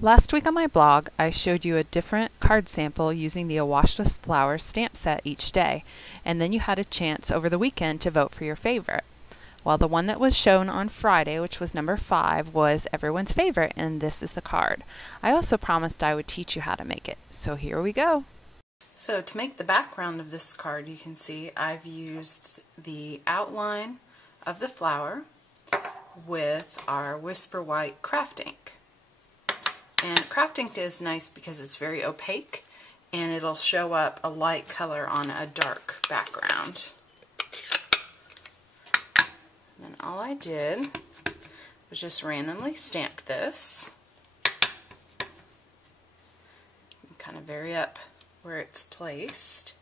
Last week on my blog, I showed you a different card sample using the Awash with Flowers stamp set each day, and then you had a chance over the weekend to vote for your favorite. Well, the one that was shown on Friday, which was number 5, was everyone's favorite, and this is the card. I also promised I would teach you how to make it, so here we go. So to make the background of this card, you can see I've used the outline of the flower with our Whisper White craft ink. And craft ink is nice because it's very opaque and it'll show up a light color on a dark background. And then all I did was just randomly stamp this. And kind of vary up where it's placed.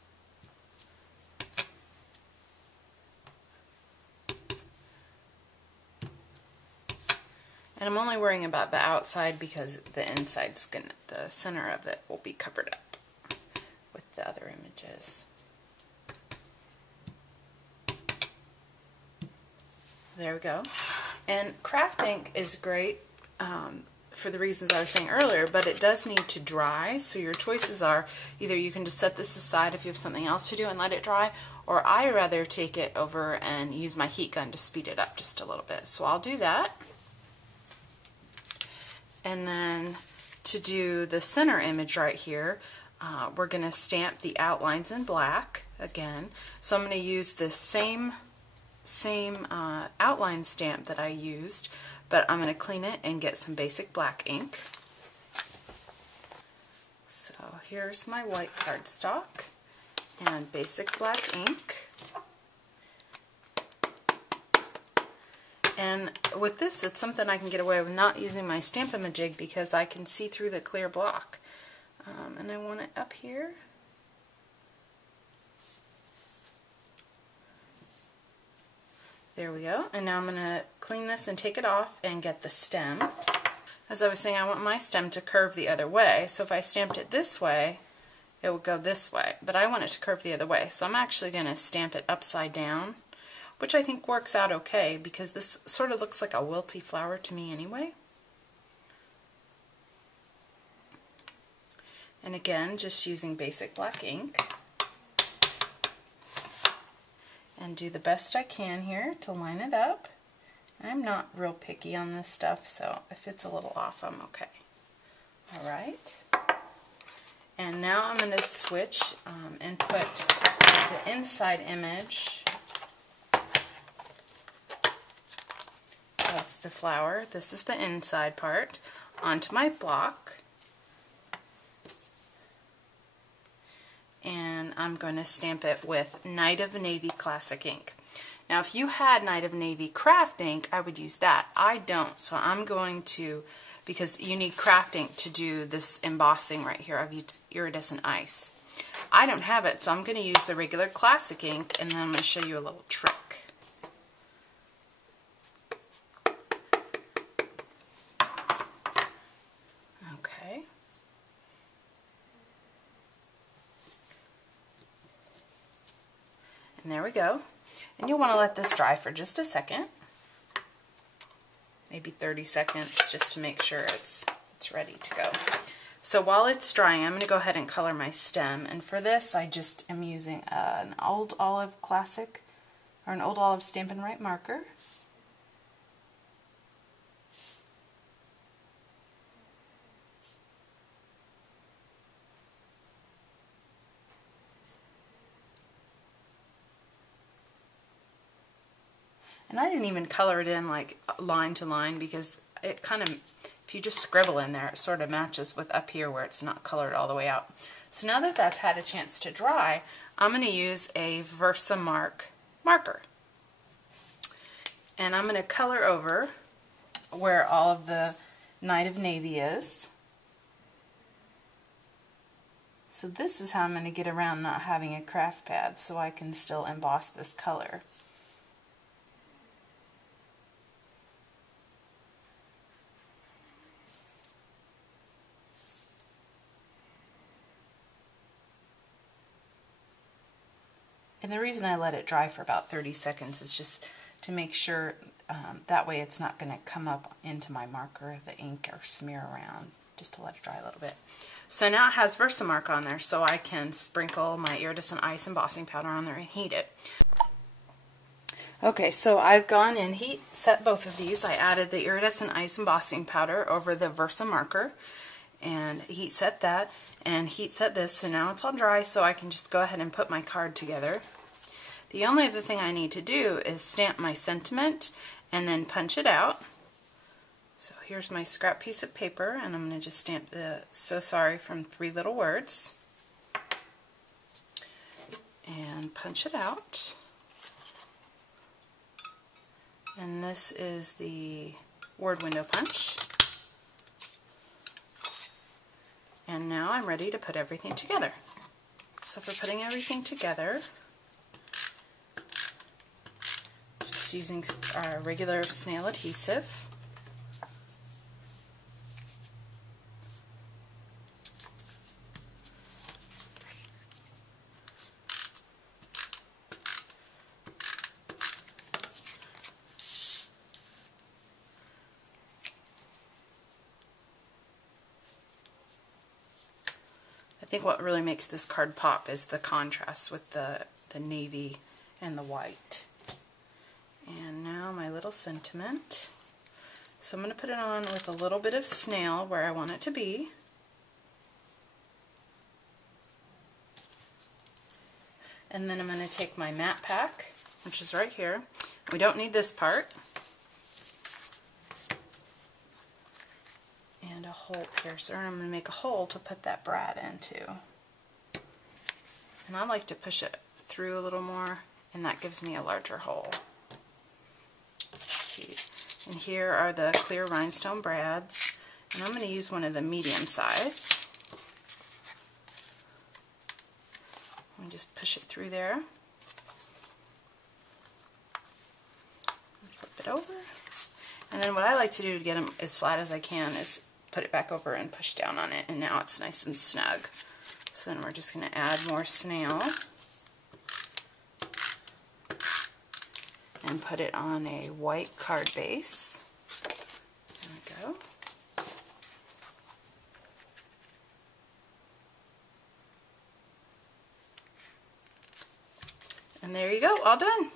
And I'm only worrying about the outside because the inside's the center of it will be covered up with the other images. There we go. And craft ink is great for the reasons I was saying earlier, but it does need to dry, so your choices are either you can just set this aside if you have something else to do and let it dry, or I rather take it over and use my heat gun to speed it up just a little bit. So I'll do that. And then to do the center image right here, we're going to stamp the outlines in black again. So I'm going to use the same outline stamp that I used, but I'm going to clean it and get some basic black ink. So here's my white cardstock and basic black ink. And with this, it's something I can get away with not using my Stamp-A-Majig because I can see through the clear block. And I want it up here. There we go. And now I'm going to clean this and take it off and get the stem. As I was saying, I want my stem to curve the other way. So if I stamped it this way, it would go this way. But I want it to curve the other way. So I'm actually going to stamp it upside down, which I think works out okay because this sort of looks like a wilty flower to me anyway. And again, just using basic black ink. And do the best I can here to line it up. I'm not real picky on this stuff, so if it's a little off, I'm okay. Alright. And now I'm going to switch and put the inside image of the flower, this is the inside part, onto my block. And I'm going to stamp it with Night of Navy Classic ink. Now if you had Night of Navy craft ink, I would use that. I don't, so I'm going to, because you need craft ink to do this embossing right here of iridescent ice. I don't have it, so I'm going to use the regular classic ink, and then I'm going to show you a little trick. Okay. And there we go. And you'll want to let this dry for just a second. Maybe 30 seconds just to make sure it's ready to go. So while it's drying, I'm going to go ahead and color my stem. And for this, I just am using an Old Olive Classic, or an Old Olive Stampin' Write marker. And I didn't even color it in like line to line because it kind of, if you just scribble in there, it sort of matches with up here where it's not colored all the way out. So now that that's had a chance to dry, I'm going to use a Versamark marker. And I'm going to color over where all of the Night of Navy is. So this is how I'm going to get around not having a craft pad so I can still emboss this color. And the reason I let it dry for about 30 seconds is just to make sure that way it's not going to come up into my marker, the ink, or smear around. just to let it dry a little bit. So now it has Versamark on there, so I can sprinkle my iridescent ice embossing powder on there and heat it. Okay, so I've gone and heat set both of these. I added the iridescent ice embossing powder over the Versamarker and heat set that and heat set this, so now it's all dry, so I can just go ahead and put my card together. The only other thing I need to do is stamp my sentiment and then punch it out. So here's my scrap piece of paper, and I'm going to just stamp the "So sorry" from 3 little words and punch it out. And this is the word window punch. And now I'm ready to put everything together. So for putting everything together, just using our regular snail adhesive. I think what really makes this card pop is the contrast with the navy and the white. And now my little sentiment. So I'm going to put it on with a little bit of snail where I want it to be. And then I'm going to take my matte pack, which is right here. We don't need this part. And a hole piercer. I'm going to make a hole to put that brad into. And I like to push it through a little more, and that gives me a larger hole. Let's see. And here are the clear rhinestone brads. And I'm going to use one of the medium size. And just push it through there. Flip it over. And then what I like to do to get them as flat as I can is put it back over and push down on it, and now it's nice and snug. So then we're just going to add more snail and put it on a white card base. There we go. And there you go, all done.